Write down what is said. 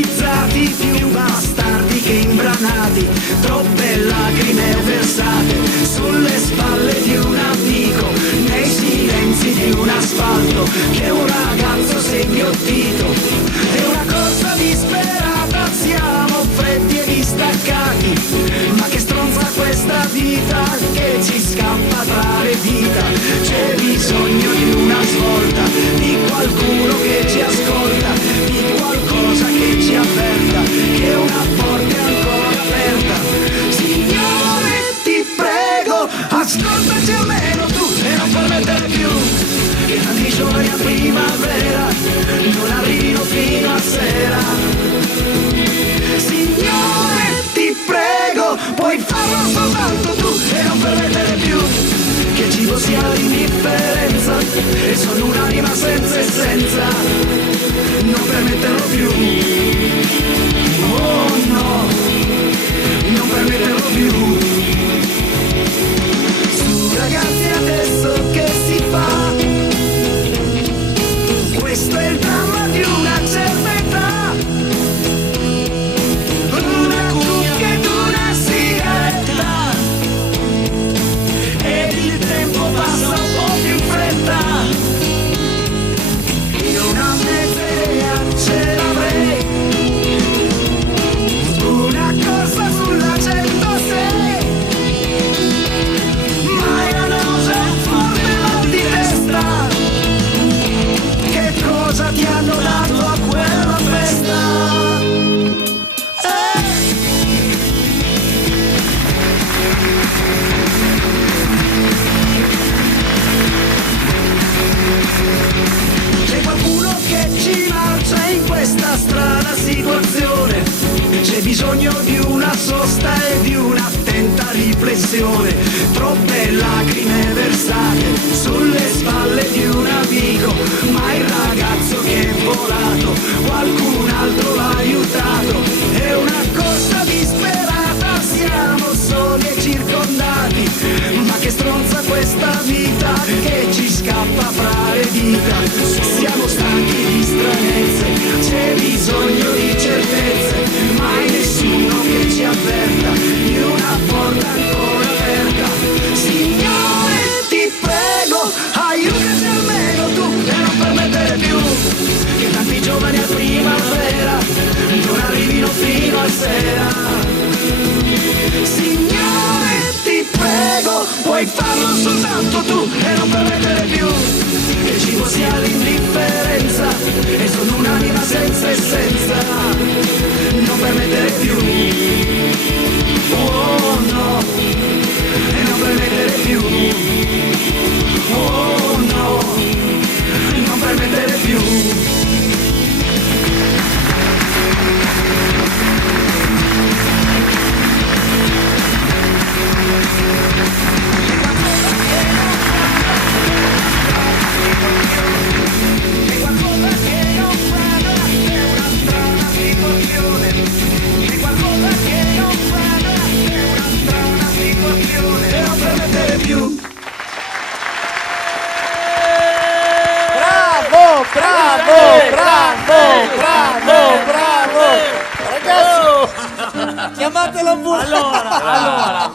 idealizzati, più bastardi che imbranati, troppe lacrime versate sulle spalle di un amico, nei silenzi di un asfalto che un ragazzo si è inghiottito. È una corsa disperata, siamo freddi e distaccati, ma che stronza questa vita che ci scappa tra le dita. C'è bisogno di una svolta, di qualcuno che ci ascolta, di qualcosa che ci avverta che una porta è ancora aperta. Signore, ti prego, ascoltaci almeno tu e non permettere più che tanti giorni a primavera non arrivino fino a sera. Signore, ti prego, puoi farlo soltanto tu e non permettere più che cibo sia l'indifferenza e sono un'anima senza essenza, non permetterlo più. Oh no, non permetterlo più. Su ragazzi, adesso che si fa? Questo è il dramma di una certa età. Una cucchia ed una sigaretta ed il tempo passa un po' più in fretta. Io una mezza idea ce l'avrei, una corsa sulla 106, ma è la nausea, un forte mal di testa. Che cosa ti hanno dato a quella festa? C'è qualcuno che ci marcia in questa strana situazione, c'è bisogno di una sosta e di un'attenta riflessione. Troppe lacrime versate sulle spalle di un amico, ma il ragazzo che è volato qualcun altro l'ha aiutato. È una corsa disperata, siamo soli e circondati, ma che stronza questa vita che ci scappa fra le dita. Siamo stanchi di stranezze, c'è bisogno di certezze, mai nessuno che ci avverta di una porta ancora aperta. Signore, ti prego, aiutaci almeno tu e non permettere più che tanti giovani a primavera non arrivino fino a sera. Signore, ti prego, puoi farlo soltanto tu e non permettere più che il cibo sia l'indifferenza e sono un'anima senza essenza, non permettere più. Oh no, e non permettere più. Oh no, non permettere più. Chiamate l'ambulanza. Allora,